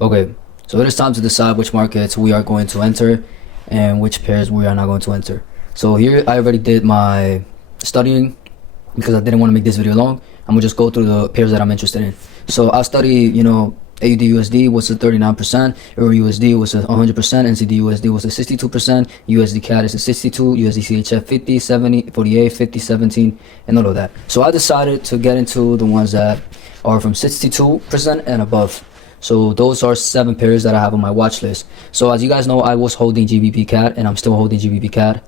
Okay, so it is time to decide which markets we are going to enter and which pairs we are not going to enter. So here I already did my studying because I didn't want to make this video long. I'm gonna just go through the pairs that I'm interested in. So I study, AUD USD was at 39%, Euro USD was at 100%, NZD USD was at 62%, USD CAD is at 62, USD CHF 50, 70, 48, 50, 17, and all of that. So I decided to get into the ones that are from 62% and above. So those are 7 pairs that I have on my watch list. So as you guys know, I was holding GBP CAD and I'm still holding GBP CAD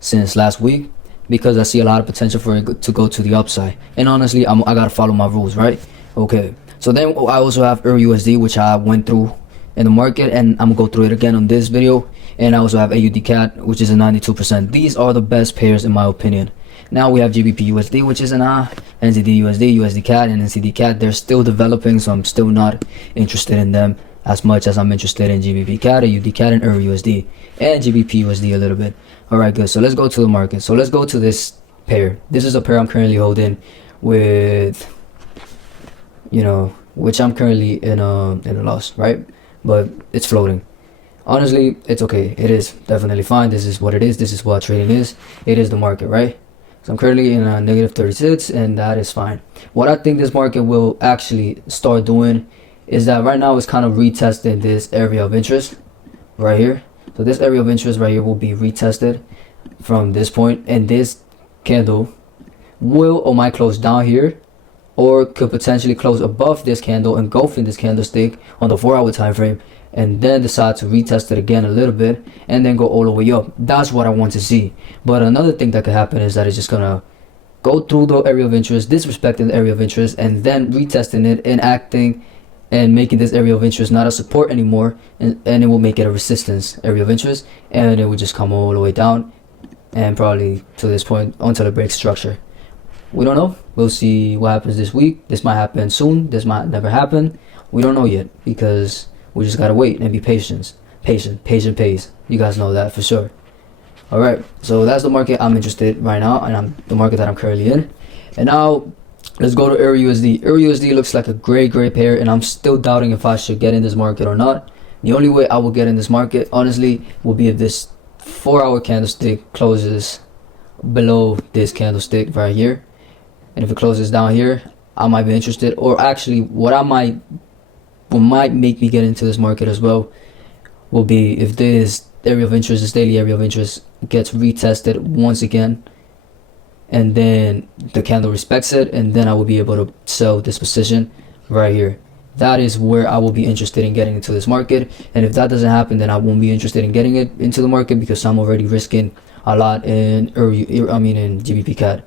since last week because I see a lot of potential for it to go to the upside. And honestly, I gotta follow my rules, right? Okay. So then I also have Euro USD, which I went through in the market, and I'm gonna go through it again on this video. And I also have AUD CAD, which is a 92%. These are the best pairs in my opinion. Now we have GBP USD, which is an NZD USD, USD CAD, and NCD CAD. They're still developing, so I'm still not interested in them as much as I'm interested in GBP CAD, AUD CAD, and Euro USD, and GBP USD a little bit. Alright, good. So let's go to the market. So let's go to this pair. This is a pair I'm currently holding with, which I'm currently in a loss, right? But it's floating. Honestly, it's okay. It is definitely fine. This is what it is. This is what trading is. It is the market, right? So I'm currently in a negative 36, and that is fine. What I think this market will actually start doing is that right now it's kind of retesting this area of interest right here. So this area of interest right here will be retested from this point, and this candle will or might close down here, or could potentially close above this candle, engulfing this candlestick on the 4-hour time frame, and then decide to retest it again a little bit and then go all the way up. That's what I want to see. But another thing that could happen is that it's just gonna go through the area of interest, disrespecting the area of interest, and then retesting it and acting and making this area of interest not a support anymore, and it will make it a resistance area of interest, and it will just come all the way down and probably to this point until it breaks structure. We don't know. We'll see what happens this week. This might happen soon. This might never happen. We don't know yet because we just gotta wait and be patient. Patient pays. You guys know that for sure. Alright, so that's the market I'm interested right now, and the market that I'm currently in. And now let's go to Euro USD. Euro USD looks like a great pair, and I'm still doubting if I should get in this market or not. The only way I will get in this market, honestly, will be if this 4-hour candlestick closes below this candlestick right here. And if it closes down here, I might be interested. Or actually, what might make me get into this market as well will be if this area of interest, this daily area of interest, gets retested once again, and then the candle respects it, and then I will be able to sell this position right here. That is where I will be interested in getting into this market. And if that doesn't happen, then I won't be interested in getting it into the market because I'm already risking a lot in GBP CAD.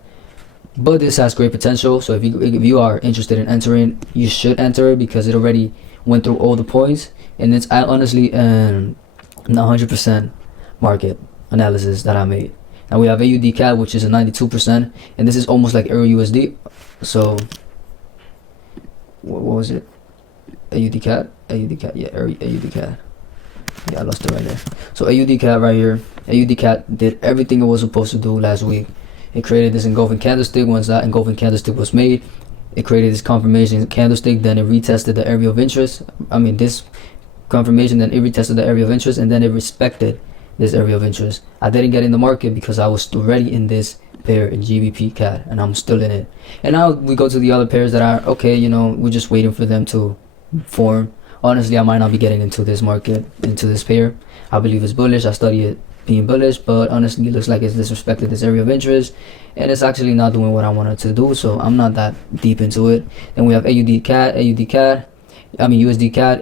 But this has great potential, so if you are interested in entering, you should enter because it already went through all the points, and it's honestly an 100% market analysis that I made. Now we have AUD CAD, which is a 92%, and this is almost like Euro USD. So what was it? AUD CAD, yeah, AUD CAD. Yeah, I lost it right there. So AUD CAD right here. AUD CAD did everything it was supposed to do last week. It created this engulfing candlestick. Once that engulfing candlestick was made, it created this confirmation candlestick. Then it retested the area of interest. This confirmation, then it retested the area of interest, and then it respected this area of interest. I didn't get in the market because I was already in this pair in GBP CAD, and I'm still in it. And now we go to the other pairs that are okay. We're just waiting for them to form. Honestly, I might not be getting into this market, into this pair. I believe it's bullish. I study it being bullish, but honestly it looks like it's disrespected this area of interest, and it's actually not doing what I wanted to do, so I'm not that deep into it. Then we have USD CAD.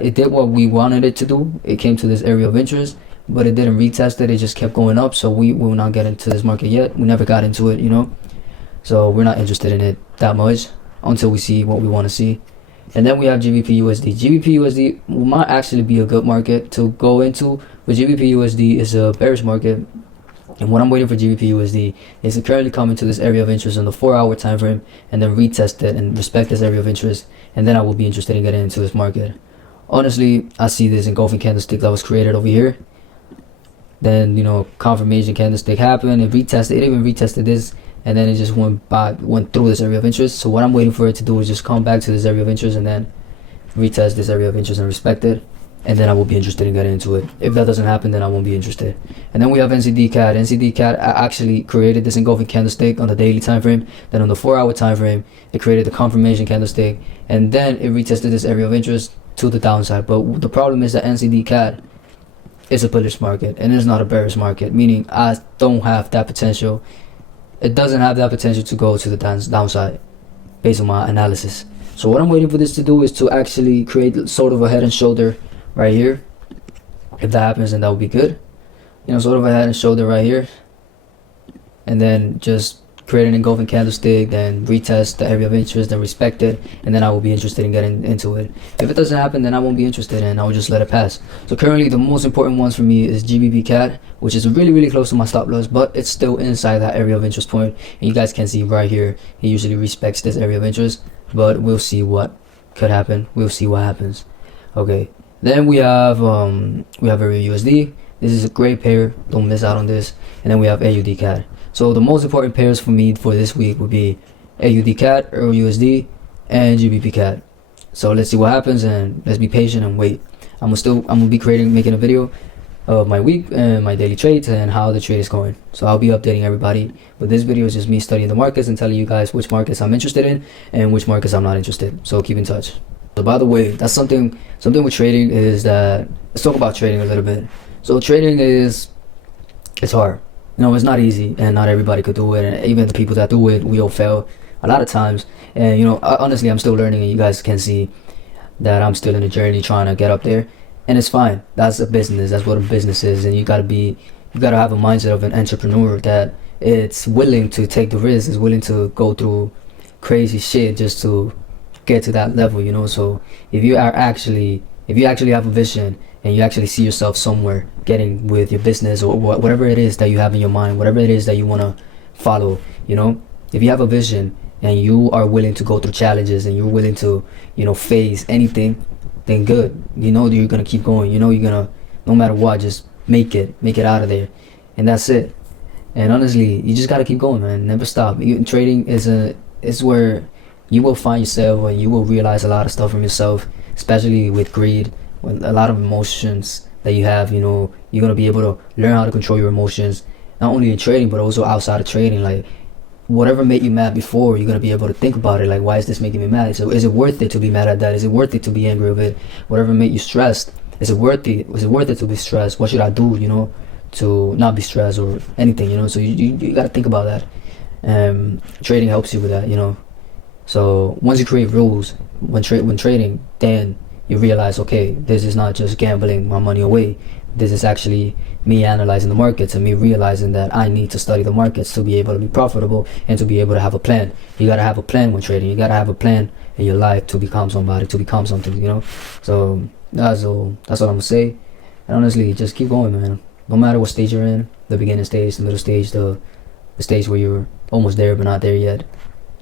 It did what we wanted it to do. It came to this area of interest, but it didn't retest it. It just kept going up, so we will not get into this market yet. We never got into it, so we're not interested in it that much until we see what we want to see. And then we have GBP USD. GBP USD might actually be a good market to go into, but GBP USD is a bearish market. And what I'm waiting for GBP USD is to currently come into this area of interest on the 4-hour time frame, and then retest it and respect this area of interest, and then I will be interested in getting into this market. Honestly, I see this engulfing candlestick that was created over here. Then confirmation candlestick happened. It even retested this, and then it just went through this area of interest. So what I'm waiting for it to do is just come back to this area of interest and then retest this area of interest and respect it. and then I will be interested in getting into it. If that doesn't happen, then I won't be interested. And then we have NZD CAD. NZD CAD actually created this engulfing candlestick on the daily time frame. Then on the 4-hour time frame, it created the confirmation candlestick, and then it retested this area of interest to the downside. But the problem is that NZD CAD is a bullish market and it's not a bearish market, meaning I don't have that potential. It doesn't have that potential to go to the downside based on my analysis. So what I'm waiting for this to do is to actually create sort of a head and shoulder right here. If that happens, then that would be good. You know, sort of a head and shoulder right here, and then just create an engulfing candlestick, then retest the area of interest, then respect it, and then I will be interested in getting into it. If it doesn't happen, then I won't be interested, and I will just let it pass. So currently the most important ones for me is GBP CAD, which is really close to my stop loss, but it's still inside that area of interest point. And you guys can see right here, it usually respects this area of interest, but we'll see what could happen. We'll see what happens. Okay, then we have Area USD. This is a great pair, don't miss out on this. And then we have AUD CAD. So the most important pairs for me for this week would be AUD CAD, Euro USD, and GBP CAD. So let's see what happens, and let's be patient and wait. I'm gonna be making a video of my week and my daily trades and how the trade is going. So I'll be updating everybody. But this video is just me studying the markets and telling you guys which markets I'm interested in and which markets I'm not interested. So keep in touch. So by the way, that's something with trading is that, let's talk about trading a little bit. So trading it's hard. You know, it's not easy, and not everybody could do it, and even the people that do it, we all fail a lot of times. And you know, honestly, I'm still learning, and you guys can see that I'm still in the journey trying to get up there, and it's fine. That's a business. That's what a business is, and you gotta have a mindset of an entrepreneur that it's willing to take the risk, is willing to go through crazy shit just to get to that level. You know, so if you actually have a vision and you actually see yourself somewhere getting with your business or whatever it is that you have in your mind, whatever it is that you want to follow, you know, if you have a vision and you are willing to go through challenges and you're willing to, you know, face anything, then good. You know you're going to keep going. You know you're going to, no matter what, just make it out of there. And that's it. And honestly, you just got to keep going, man. Never stop. Trading is where you will find yourself, and you will realize a lot of stuff from yourself, especially with greed, with a lot of emotions that you have. You know, you're going to be able to learn how to control your emotions, not only in trading but also outside of trading. Like, whatever made you mad before, you're going to be able to think about it, like, why is this making me mad? So is it worth it to be mad at that? Is it worth it to be angry with it? Whatever made you stressed, is it worth it to be stressed? What should I do, you know, to not be stressed or anything, you know? So you got to think about that. Trading helps you with that, you know. So once you create rules when trading, then you realize, okay, this is not just gambling my money away. This is actually me analyzing the markets and me realizing that I need to study the markets to be able to be profitable and to be able to have a plan. You got to have a plan when trading. You got to have a plan in your life to become somebody, to become something, you know. So that's all I'm gonna say. And honestly, just keep going, man. No matter what stage you're in, the beginning stage, the middle stage, the stage where you're almost there but not there yet,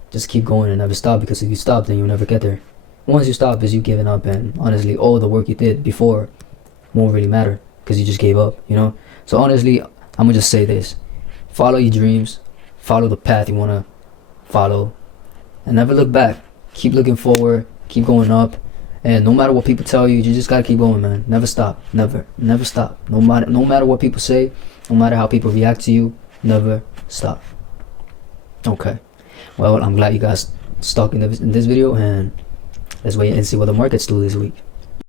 just keep going and never stop, because if you stop, then you'll never get there. Once you stop, is you giving up, and honestly, all the work you did before won't really matter because you just gave up, you know. So honestly, I'm gonna just say this: follow your dreams, follow the path you wanna follow, and never look back. Keep looking forward, keep going up, and no matter what people tell you, you just gotta keep going, man. Never stop, never stop. No matter what people say, no matter how people react to you, never stop. Okay, well, I'm glad you guys stuck in this video, and let's wait and see what the markets do this week.